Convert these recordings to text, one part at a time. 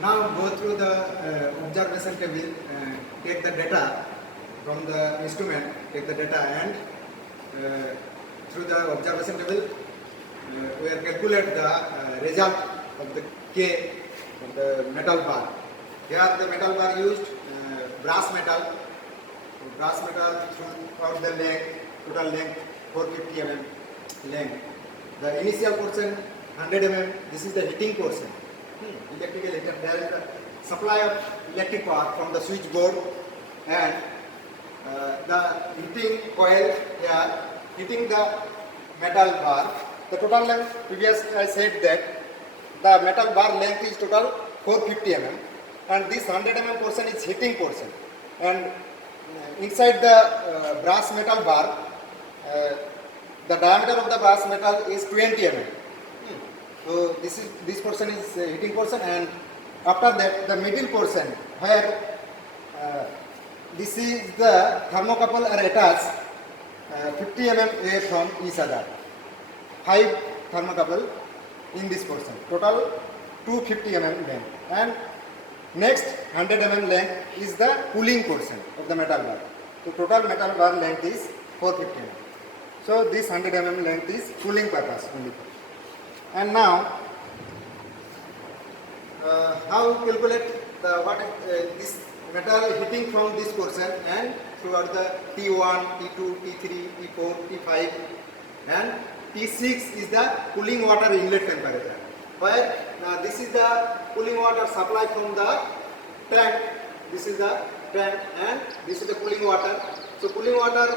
Now go through the observation table, take the data from the instrument, take the data and through the observation table we will calculate the result of the K of the metal bar. Here the metal bar used brass metal. Brass metal throughout the length, total length 450 mm length. The initial portion 100 mm, this is the heating portion. Electrical heater, there is the supply of electric power from the switchboard and the heating coil here heating the metal bar. The total length, previously I said that the metal bar length is total 450 mm and this 100 mm portion is heating portion, and inside the brass metal bar the diameter of the brass metal is 20 mm. So this portion is heating portion, and after that the middle portion where this is the thermocouple are attached 50 mm away from each other. 5 thermocouple in this portion. Total 250 mm length, and next 100 mm length is the cooling portion of the metal bar. So total metal bar length is 450 mm. So this 100 mm length is cooling purpose only. And now how calculate the this metal heating from this portion and throughout the T1, T2, T3, T4, T5 and T6 is the cooling water inlet temperature. Where this is the cooling water supply from the tank. This is the tank and this is the cooling water. So cooling water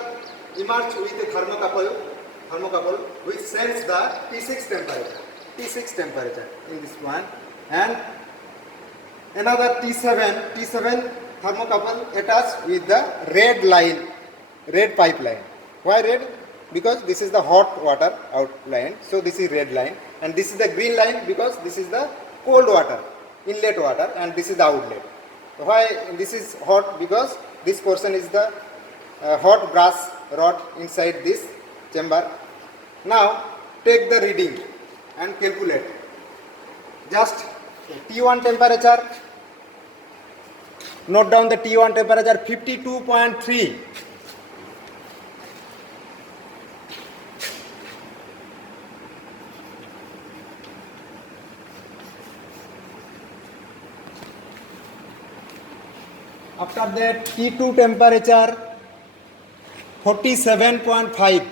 emerge with a thermocouple which sends the T6 temperature in this one, and another T7 thermocouple attached with the red pipe line. Why red? Because this is the hot water outline, so this is red line, and this is the green line because this is the cold water, inlet water, and this is the outlet. Why this is hot? Because this portion is the hot brass rod inside this chamber. Now take the reading and calculate. Just T1 temperature, note down the T1 temperature 52.3. After that T2 temperature 47.5.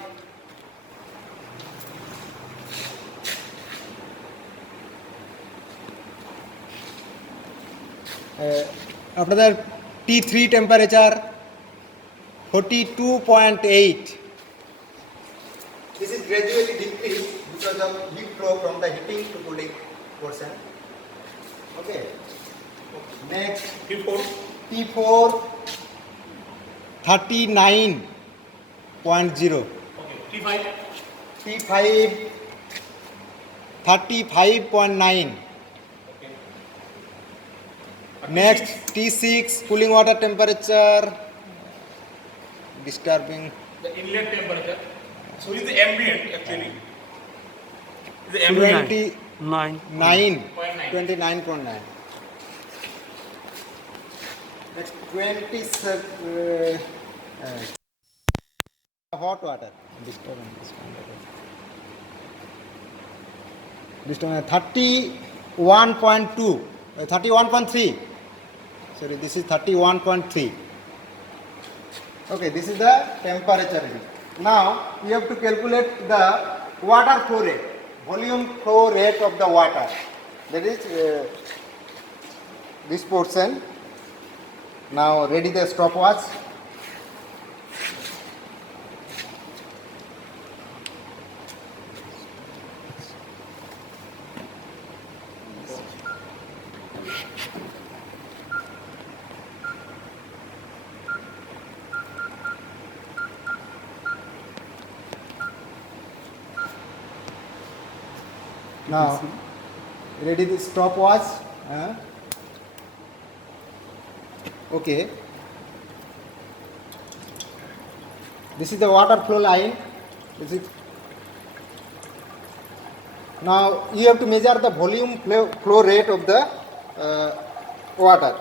After that T3 temperature 42.8. This is gradually decreased because of heat flow from the heating to cooling portion. Okay. Next T4 39.0. Okay. T5 35.9. Next T6 cooling water temperature disturbing the inlet temperature. So is the ambient actually. The ambient 29.9. Next 27 hot water this time 31.2 31.3. Sorry, this is 31.3. Okay, this is the temperature reading. Now you have to calculate the water flow rate, volume flow rate of the water. That is this portion. Now ready the stopwatch. Now ready the stopwatch. Okay. This is the water flow line. This is now you have to measure the volume flow rate of the water.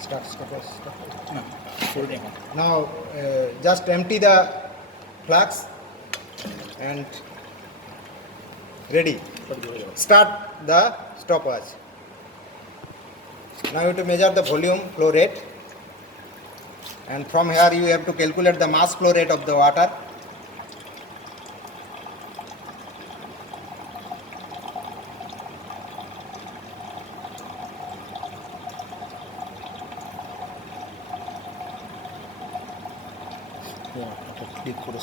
Start. Now just empty the flask and ready. Start the stopwatch. Now you have to measure the volume flow rate, and from here you have to calculate the mass flow rate of the water. Click করো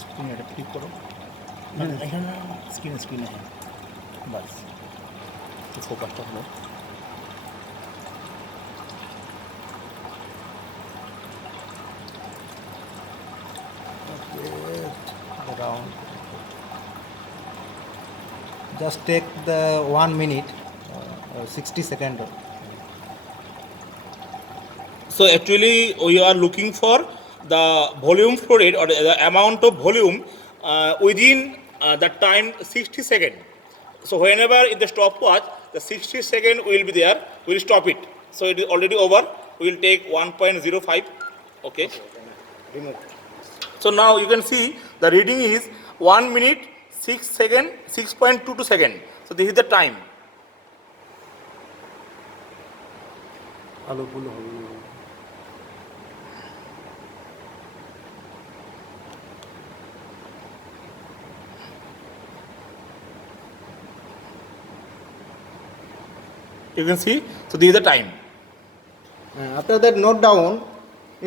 স্ক্রিনে এটা click করো না এখানে স্ক্রিনে হ্যাঁ বাস ফোকাসটা হলো around just take the 1 minute 60 seconds. So actually we are looking for the volume flow rate or the amount of volume within that time 60 seconds. So whenever in the stopwatch the 60 second will be there, we will stop it. So it is already over. We will take 1.05. Okay. Remove. So now you can see the reading is 1 minute 6 second 6.22 second. So this is the time. আলোগুলো হবে You can see. So this is the time. After that, note down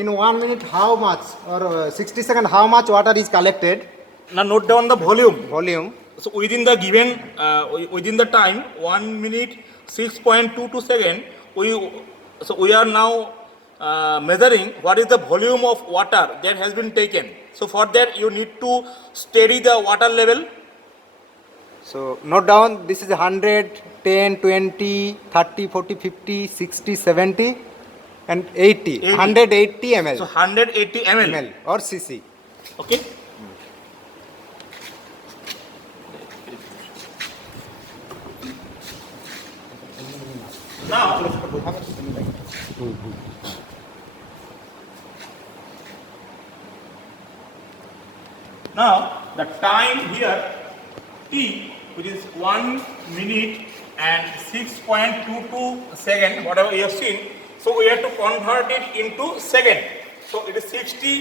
in 1 minute how much or 60 seconds how much water is collected. Now note down the volume. Volume. So within the given within the time 1 minute 6.22 second, we are now measuring what is the volume of water that has been taken. So for that you need to steady the water level. So note down this is 100, 10, 20, 30, 40, 50, 60, 70 and 80. 180 ml. So 180 ml. ml or cc. Okay. Now the time here t, which is 1 minute and 6.22 second, whatever you have seen. So we have to convert it into second. So it is 60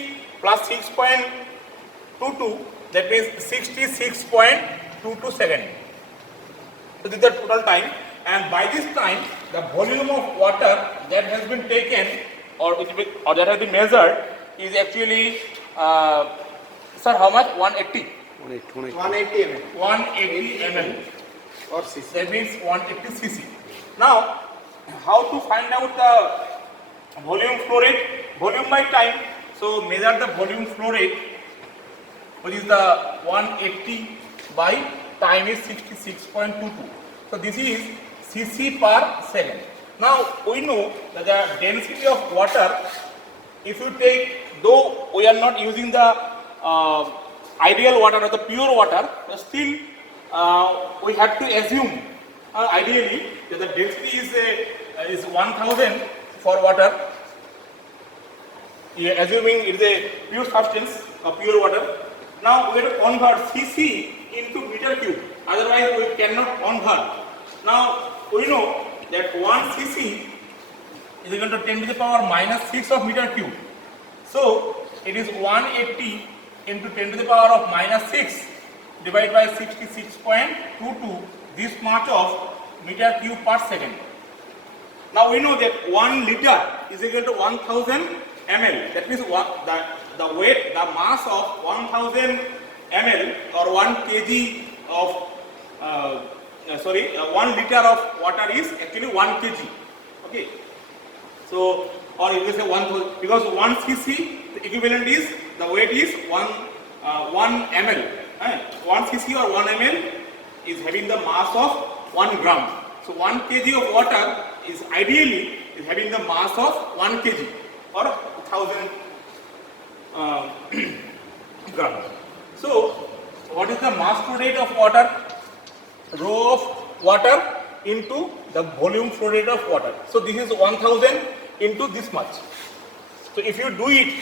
plus 6.22, that means 66.22 second. So this is the total time, and by this time the volume of water that has been taken or that has been measured is actually sir, how much? 180. 180 ml 180 ml. or cc. That means 180 cc. Now, how to find out the volume flow rate? Volume by time. So measure the volume flow rate, which is the 180 by time is 66.22. So this is cc per second. Now we know that the density of water, if you take, though we are not using the ideal water or the pure water, but still we have to assume ideally that the density is 1000 for water. Assuming it is a pure substance or pure water. Now we have to convert cc into meter cube. Otherwise we cannot convert. Now we know that 1 cc is equal to 10 to the power minus 6 of meter cube. So it is 180 into 10 to the power of minus 6 divided by 66.22, this much of meter cube per second. Now we know that 1 liter is equal to 1000 ml. That means the weight, the mass of 1000 ml or 1 kg of 1 liter of water is actually 1 kg. Okay. So, or you can say 1000, because 1 cc, the equivalent is, the weight is 1 ml. 1 cc or 1 ml is having the mass of 1 gram. So 1 kg of water is ideally having the mass of 1 kg or 1000 uh, gram. So, what is the mass flow rate of water? Rho of water into the volume flow rate of water. So, this is 1000 into this much. So, if you do it,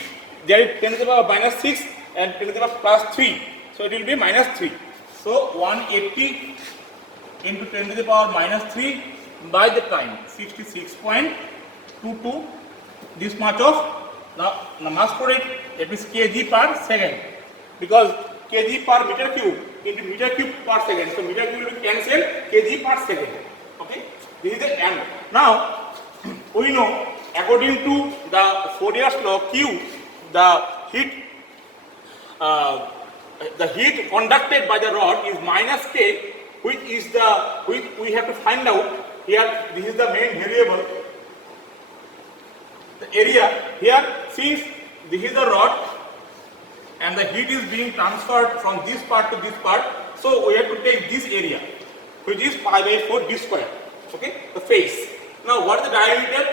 there is 10 to the power minus 6 and 10 to the power plus 3. So, it will be minus 3. So, 180 into 10 to the power minus 3 by the time 66.22, this much of now the mass flow rate, that means kg per second, because kg per meter cube into meter cube per second. So, meter cube will cancel kg per second. Okay, this is the M. Now, we know according to the Fourier's law Q, the heat conducted by the rod is minus K, which we have to find out here. This is the main variable. The area here, since this is the rod and the heat is being transferred from this part to this part, so we have to take this area, which is pi by 4 d square. Okay, the face. Now, what is the diameter?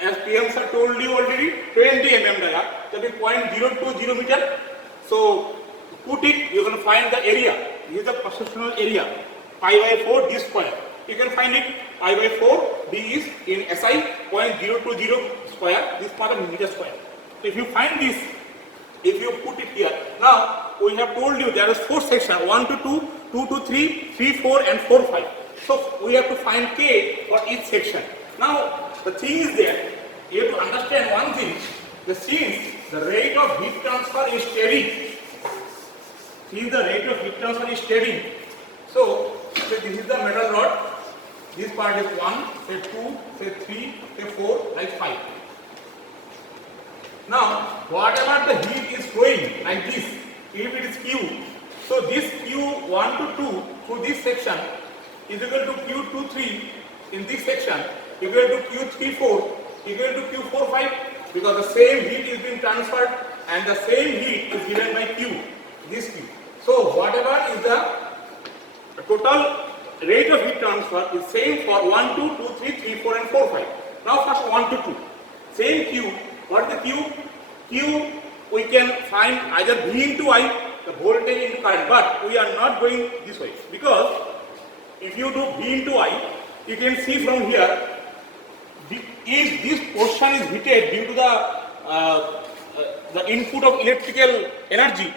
As PM sir told you already, 20 mm diameter, that is 0.020 meter. So, put it, you can find the area. This is the cross-sectional area, pi by 4 d square. You can find it, pi by 4 d is in SI 0.020 square, this part of meter square. So, if you find this, if you put it here, now we have told you there is 4 sections, 1 to 2, 2 to 3, 3, 4 and 4, 5. So, we have to find K for each section. Now, the thing is that you have to understand one thing, since the rate of heat transfer is steady, so this is the metal rod, this part is 1, say 2, say 3, say 4, like 5. Now, whatever the heat is flowing like this, if it is Q, so this Q1 to 2 through this section is equal to Q23 in this section, equal to Q34, equal to Q45, because the same heat is being transferred and the same heat is given by Q, this Q. So, whatever is the total rate of heat transfer is same for 1, 2, 2, 3, 3, 4 and 4, 5. Now, first 1 to 2, same Q. What is the Q? Q, we can find either V into I, the voltage into current, but we are not going this way, because if you do V into I, you can see from here, if this portion is heated due to the input of electrical energy,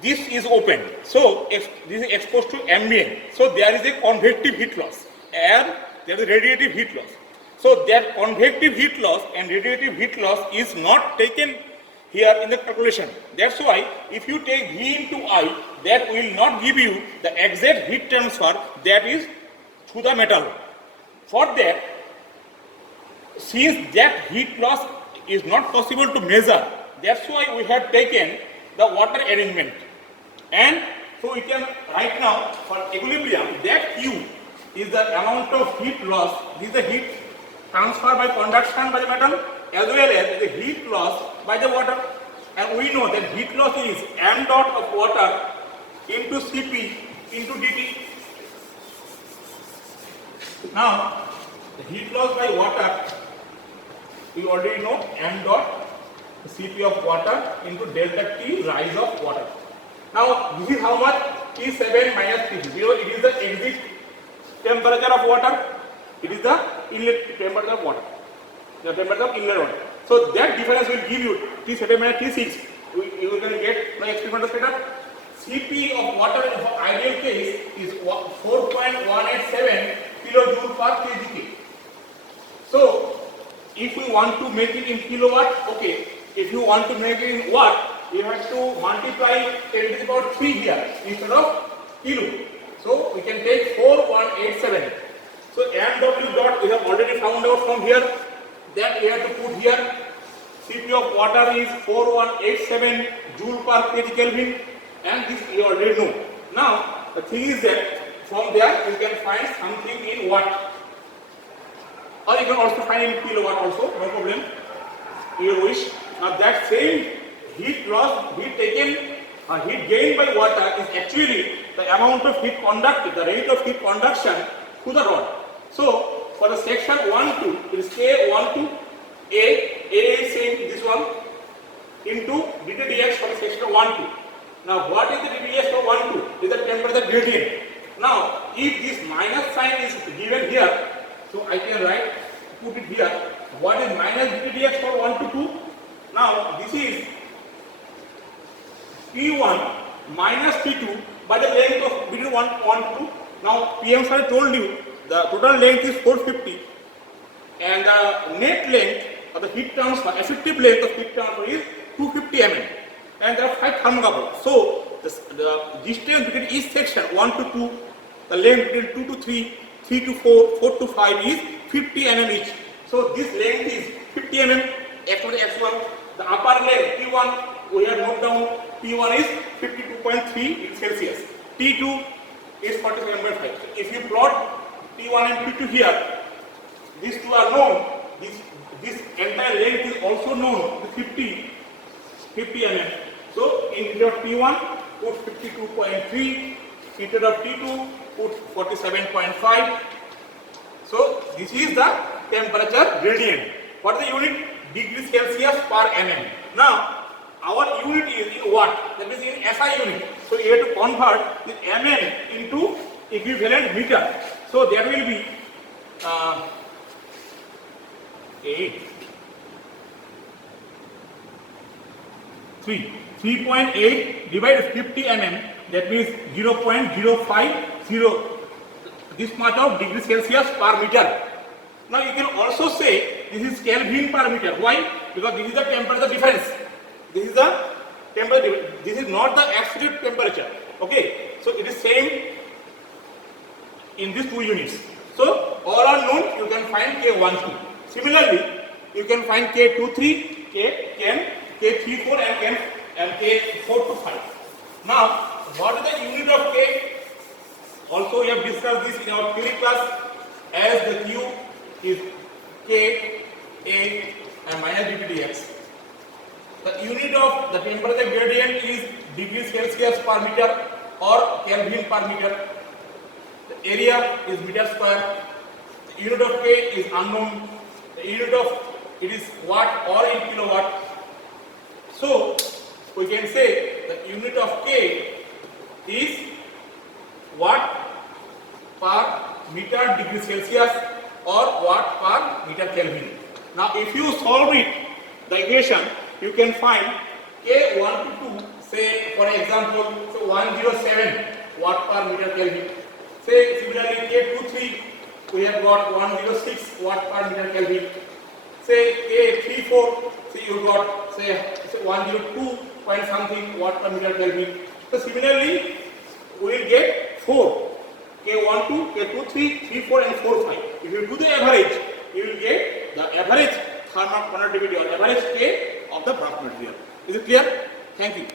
this is open. So, if this is exposed to ambient, so there is a convective heat loss and there is a radiative heat loss. So, that convective heat loss and radiative heat loss is not taken here in the calculation. That's why if you take V into I, that will not give you the exact heat transfer that is through the metal. For that, since that heat loss is not possible to measure, that's why we have taken the water arrangement. And so we can right now for equilibrium, that Q is the amount of heat loss, this is the heat transferred by conduction by the metal as well as the heat loss by the water. And we know that heat loss is m dot of water into Cp into dt. Now, the heat loss by water, we already know m dot Cp of water into delta T rise of water. Now, this is how much? T7 minus T0. It is the exit temperature of water. It is the inlet temperature of water. The temperature of inlet water. So, that difference will give you T7 minus T6. You will get the experimental setup. Cp of water in the ideal case is 4.187 kilojoule per kg. So, if we want to make it in kilowatt, okay. If you want to make it in watt, you have to multiply 10 to the power 3 here instead of kilo. So, we can take 4187. So, MW dot we have already found out from here, that we have to put here Cp of water is 4187 joule per kg Kelvin, and this you already know. Now, the thing is that from there you can find something in watt, or you can also find in kilowatt also, no problem, your wish. Now, that same heat loss, heat taken, heat gained by water is actually the amount of heat conducted, the rate of heat conduction to the rod. So, for the section 1 to, it is K1 to A is same this one, into dt dx for the section 1, 2. Now what is the dt dx for 1, 2? Is the temperature gradient. Now if this minus sign is given here, so I can put it here. What is minus dt dx for 1 to 2? Now this is P1 minus P2 by the length of between 1 to 2. Now PM sir told you the total length is 450 and the net length of the heat transfer, effective length of heat transfer is 250 mm and there are 5 thermocouples. So the distance between each section 1 to 2, the length between 2 to 3, 3 to 4, 4 to 5 is 50 mm each. So this length is 50 mm, x1 x1. The upper length P1 we have noted down, P1 is 52.3 in Celsius, T2 is 47.5. So if you plot P1 and P2 here, these two are known, this entire length is also known, 50 mm. So instead of P1, put 52.3, instead of T2, put 47.5. So this is the temperature gradient. What is the unit? Degrees Celsius per mm. Now our unit is in watt, that means in SI unit. So you have to convert this mm into equivalent meter. So there will be 3.8 divided 50 mm, that means 0.050, this much of degrees Celsius per meter. Now you can also say this is Kelvin per meter. Why? Because this is the temperature difference. This is the temperature. This is not the absolute temperature. Okay. So it is same in these two units. So all are known. You can find K12. Similarly, you can find K23, K10, K34, and K4 to 5. Now, what is the unit of K? Also, we have discussed this in our theory class. As the Q is K, A, and minus dt dx. The unit of the temperature gradient is degrees Celsius per meter or Kelvin per meter. The area is meter square. The unit of K is unknown. The unit of it is watt or in kilowatt. So we can say the unit of K is watt per meter degree Celsius or watt per meter Kelvin. Now if you solve it, the equation, you can find K1 to 2, say for example, so 107 watt per meter Kelvin. Say similarly K23, we have got 106 watt per meter Kelvin. Say K34, say you got say 102 point something watt per meter Kelvin. So similarly, we will get 4. K12, K23, 34 and 45. If you do the average, you will get the average thermal conductivity or average K of the Bragg material. Is it clear? Thank you.